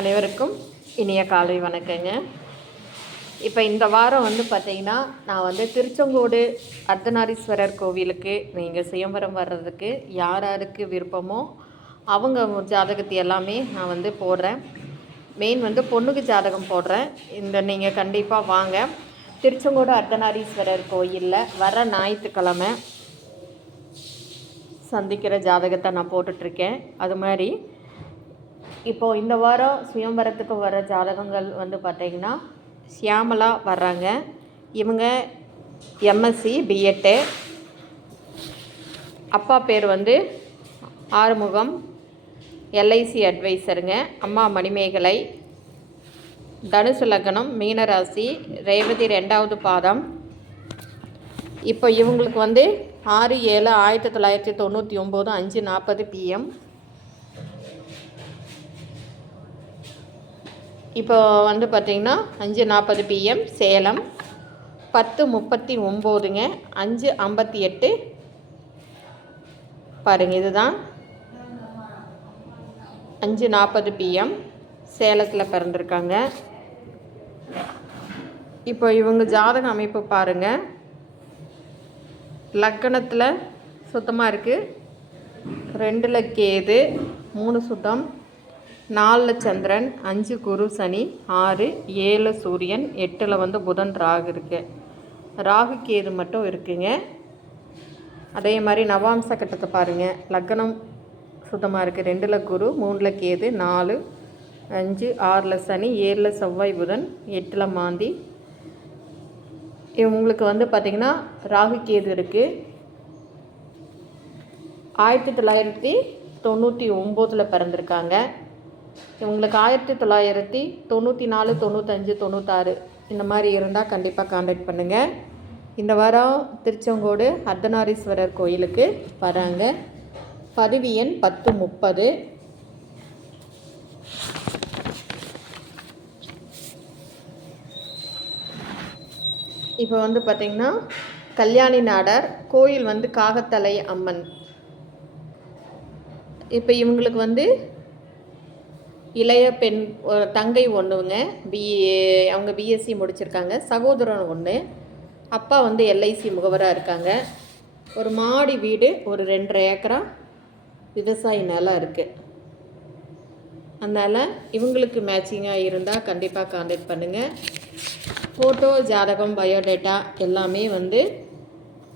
அனைவருக்கும் இனிய காலை வணக்கங்க. இப்போ இந்த வாரம் வந்து பார்த்தீங்கன்னா நான் வந்து திருச்செங்கோடு அர்த்தநாரீஸ்வரர் கோவிலுக்கு நீங்கள் சுயம்பரம் வர்றதுக்கு யார் யாருக்கு விருப்பமோ அவங்க ஜாதகத்தை எல்லாமே நான் வந்து போடுறேன். மெயின் வந்து பொண்ணுக்கு ஜாதகம் போடுறேன். இந்த நீங்கள் கண்டிப்பாக வாங்க. திருச்செங்கோடு அர்த்தநாரீஸ்வரர் கோயிலில் வர ஞாயிற்றுக்கிழமை சந்திக்கிற ஜாதகத்தை நான் போட்டுட்ருக்கேன். அது மாதிரி இப்போது இந்த வாரம் சுயம்பரத்துக்கு வர ஜாதகங்கள் வந்து பார்த்திங்கன்னா சியாமலா வர்றாங்க. இவங்க எம்எஸ்சி பிஎட்டு அப்பா பேர் வந்து ஆறுமுகம் எல்ஐசி அட்வைசருங்க அம்மா மணிமேகலை. தனுசு லக்னம் மீனராசி ரேவதி ரெண்டாவது பாதம். இப்போ இவங்களுக்கு வந்து ஆறு ஏழு ஆயிரத்தி தொள்ளாயிரத்தி தொண்ணூற்றி ஒம்பது அஞ்சு நாற்பது பிஎம் இப்போ வந்து பார்த்திங்கன்னா அஞ்சு நாற்பது பிஎம் சேலம் பத்து முப்பத்தி ஒம்போதுங்க அஞ்சு ஐம்பத்தி எட்டு. பாருங்கள் இதுதான். அஞ்சு நாற்பது பிஎம் சேலத்தில் பிறந்திருக்காங்க. இப்போ இவங்க ஜாதக அமைப்பு பாருங்கள் லக்கணத்தில் சுத்தமாக இருக்குது ரெண்டில் கேது மூணு சுத்தம். நாலில் சந்திரன் அஞ்சு குரு சனி ஆறு ஏழு சூரியன் எட்டில் வந்து புதன் ராகு இருக்குது ராகு கேது மட்டும் இருக்குங்க. அதே மாதிரி நவாம்ச கட்டத்தை பாருங்கள் லக்னம் சுத்தமாக இருக்குது ரெண்டில் குரு மூணில் கேது நாலு அஞ்சு ஆறில் சனி ஏழில் செவ்வாய் புதன் எட்டில் மாந்தி. இவங்களுக்கு வந்து பார்த்திங்கன்னா ராகு கேது இருக்குது ஆயிரத்தி தொள்ளாயிரத்தி தொண்ணூற்றி ஒம்போதில் பிறந்திருக்காங்க. இவங்களுக்கு ஆயிரத்தி தொள்ளாயிரத்தி தொண்ணூற்றி நாலு தொண்ணூத்தஞ்சு தொண்ணூத்தாறு. இந்த மாதிரி இருந்தால் கண்டிப்பாக காண்டாக்ட் பண்ணுங்கள் இந்த வாரம் திருச்செங்கோடு அர்த்தநாரீஸ்வரர் கோயிலுக்கு வராங்க. பதிவு எண் பத்து முப்பது. இப்போ வந்து பார்த்திங்கன்னா கல்யாணி நாடார் கோயில் வந்து காகத்தலை அம்மன். இப்போ இவங்களுக்கு வந்து இளைய பெண் ஒரு தங்கை ஒன்றுங்க பிஏ அவங்க பிஎஸ்சி முடிச்சிருக்காங்க. சகோதரன் ஒன்று அப்பா வந்து எல்ஐசி முகவராக இருக்காங்க. ஒரு மாடி வீடு ஒரு ரெண்டரை ஏக்கரா விவசாய நிலம் இருக்குது அதனால் இவங்களுக்கு மேட்சிங்காக இருந்தால் கண்டிப்பாக காண்டாக்ட் பண்ணுங்கள் ஃபோட்டோ ஜாதகம் பயோடேட்டா எல்லாமே வந்து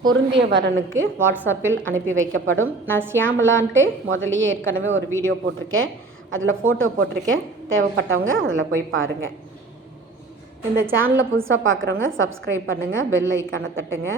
பொருந்திய வரனுக்கு வாட்ஸ்அப்பில் அனுப்பி வைக்கப்படும். நான் சியாமலான்ட்டு முதலியே ஏற்கனவே ஒரு வீடியோ போட்டிருக்கேன். அதில் ஃபோட்டோ போட்டிருக்கேன். தேவைப்பட்டவங்க அதில் போய் பாருங்கள் இந்த சேனலை புதுசாக பார்க்குறவங்க சப்ஸ்கிரைப் பண்ணுங்கள் பெல் ஐக்கானை தட்டுங்க.